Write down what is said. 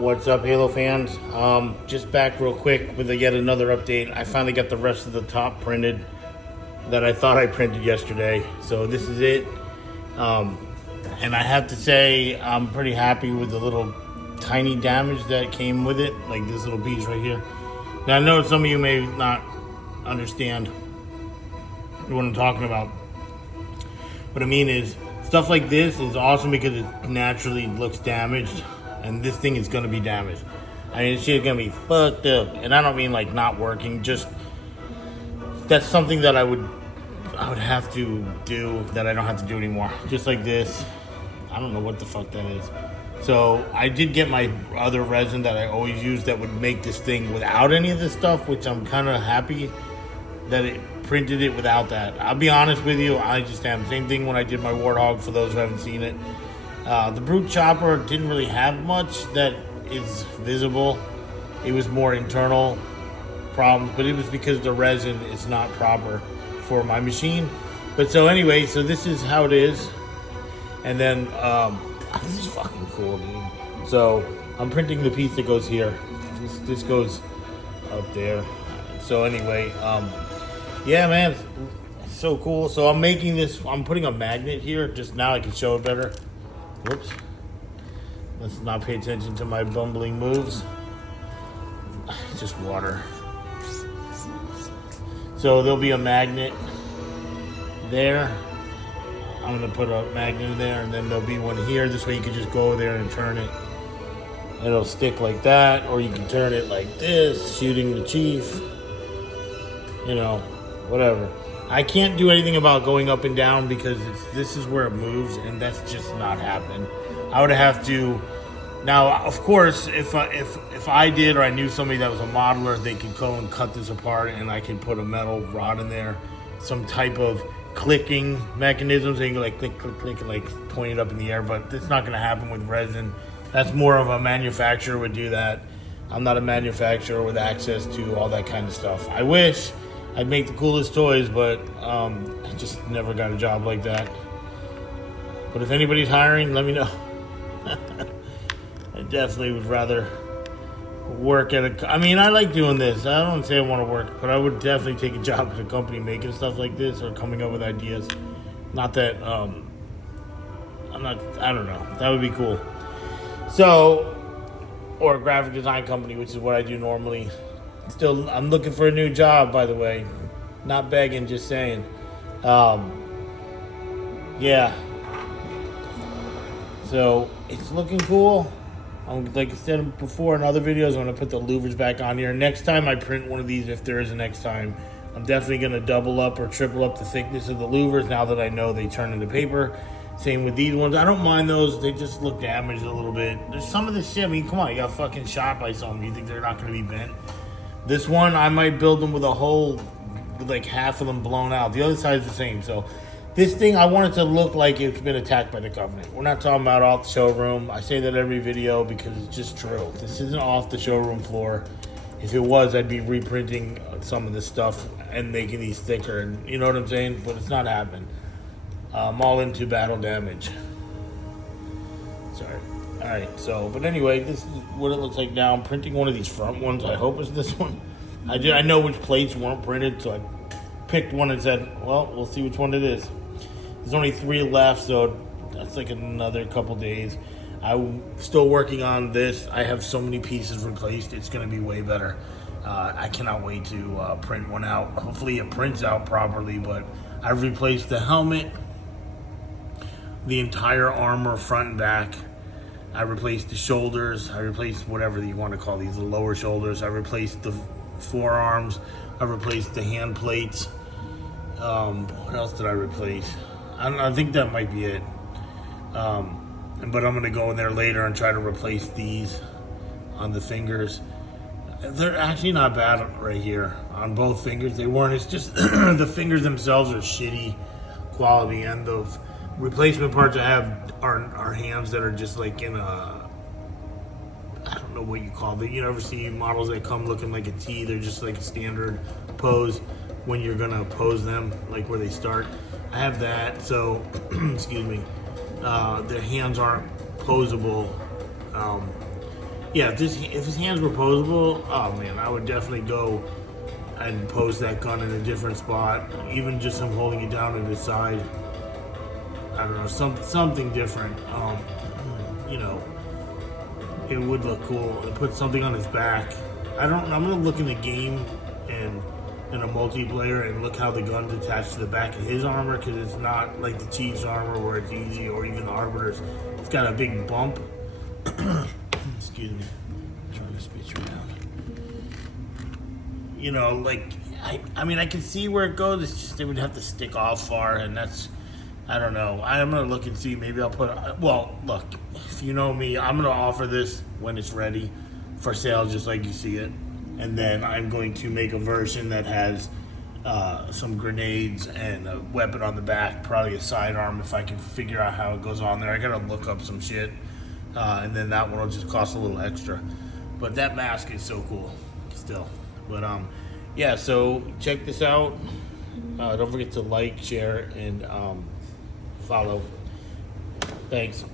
What's up, Halo fans? Just back real quick with yet another update. I finally got the rest of the top printed that I thought I printed yesterday. So this is it. And I have to say, I'm pretty happy with the little tiny damage that came with it, like this little piece right here. Now, I know some of you may not understand what I'm talking about. What I mean is, stuff like this is awesome because it naturally looks damaged. And this thing is going to be damaged. I mean, this shit's going to be fucked up. And I don't mean like not working, just that's something that I would have to do that I don't have to do anymore. Just like this. I don't know what the fuck that is. So I did get my other resin that I always use that would make this thing without any of this stuff, which I'm kind of happy that it printed it without that. I'll be honest with you, I just am. Same thing when I did my Warthog, for those who haven't seen it. The Brute Chopper didn't really have much that is visible. It was more internal problems, but it was because the resin is not proper for my machine. But so anyway, so this is how it is. And then, this is fucking cool, dude. So I'm printing the piece that goes here. This goes up there. So anyway, yeah, man, it's so cool. So I'm making this, I'm putting a magnet here, just now I can show it better. Whoops. Let's not pay attention to my bumbling moves. It's just water. So there'll be a magnet there. I'm going to put a magnet in there, and then there'll be one here. This way you can just go there and turn it. It'll stick like that, or you can turn it like this, shooting the chief. You know, whatever. I can't do anything about going up and down because this is where it moves, and that's just not happening. I would have to. Now, of course, if I did, or I knew somebody that was a modeler, they could go and cut this apart, and I could put a metal rod in there, some type of clicking mechanism, so you can like click, click, click, and like point it up in the air. But it's not going to happen with resin. That's more of a manufacturer would do that. I'm not a manufacturer with access to all that kind of stuff. I wish I'd make the coolest toys, but I just never got a job like that. But if anybody's hiring, let me know. I definitely would rather work at I mean, I like doing this. I don't say I want to work, but I would definitely take a job at a company making stuff like this or coming up with ideas. Not that, I don't know. That would be cool. So, or a graphic design company, which is what I do normally. Still, I'm looking for a new job, by the way. Not begging, just saying. Yeah. So, it's looking cool. Like I said before in other videos, I'm going to put the louvers back on here. Next time I print one of these, if there is a next time, I'm definitely going to double up or triple up the thickness of the louvers now that I know they turn into paper. Same with these ones. I don't mind those. They just look damaged a little bit. There's some of this shit. I mean, come on. You got fucking shot by something. You think they're not going to be bent? This one, I might build them with a hole, with like half of them blown out. The other side is the same. So this thing, I want it to look like it's been attacked by the government. We're not talking about off the showroom. I say that every video because it's just true. This isn't off the showroom floor. If it was, I'd be reprinting some of this stuff and making these thicker. And you know what I'm saying? But it's not happening. I'm all into battle damage. Sorry. Alright, so, but anyway, this is what it looks like now. I'm printing one of these front ones. I hope it's this one. I know which plates weren't printed, so I picked one and said, well, we'll see which one it is. There's only 3 left, so that's like another couple days. I'm still working on this. I have so many pieces replaced. It's going to be way better. I cannot wait to print one out. Hopefully it prints out properly, but I've replaced the helmet, the entire armor front and back. I replaced the shoulders. I replaced whatever you want to call these, the lower shoulders. I replaced the forearms. I replaced the hand plates. What else did I replace? I think that might be it. But I'm going to go in there later and try to replace these on the fingers. They're actually not bad right here on both fingers. They weren't. It's just the fingers themselves are shitty quality, and the replacement parts I have are hands that are just like in a, I don't know what you call it. You ever see models that come looking like a T? They're just like a standard pose when you're gonna pose them, like where they start. I have that, so excuse me. The hands aren't posable. Yeah, if his hands were posable, oh man, I would definitely go and pose that gun in a different spot. Even just him holding it down at his side. I don't know, something different. You know, it would look cool. And put something on his back. I'm gonna look in the game and in a multiplayer and look how the gun's attached to the back of his armor, because it's not like the Chief's armor where it's easy, or even the Arbiter's. It's got a big bump. Excuse me. I'm trying to speech around. You know, like, I mean, I can see where it goes. It's just they would have to stick off far, and that's, I don't know. I'm going to look and see. Maybe I'll put, well, look, if you know me, I'm going to offer this when it's ready for sale, just like you see it. And then I'm going to make a version that has some grenades and a weapon on the back, probably a sidearm if I can figure out how it goes on there. I got to look up some shit. And then that one will just cost a little extra. But that mask is so cool still. But yeah, so check this out. Don't forget to like, share, and follow. Thanks.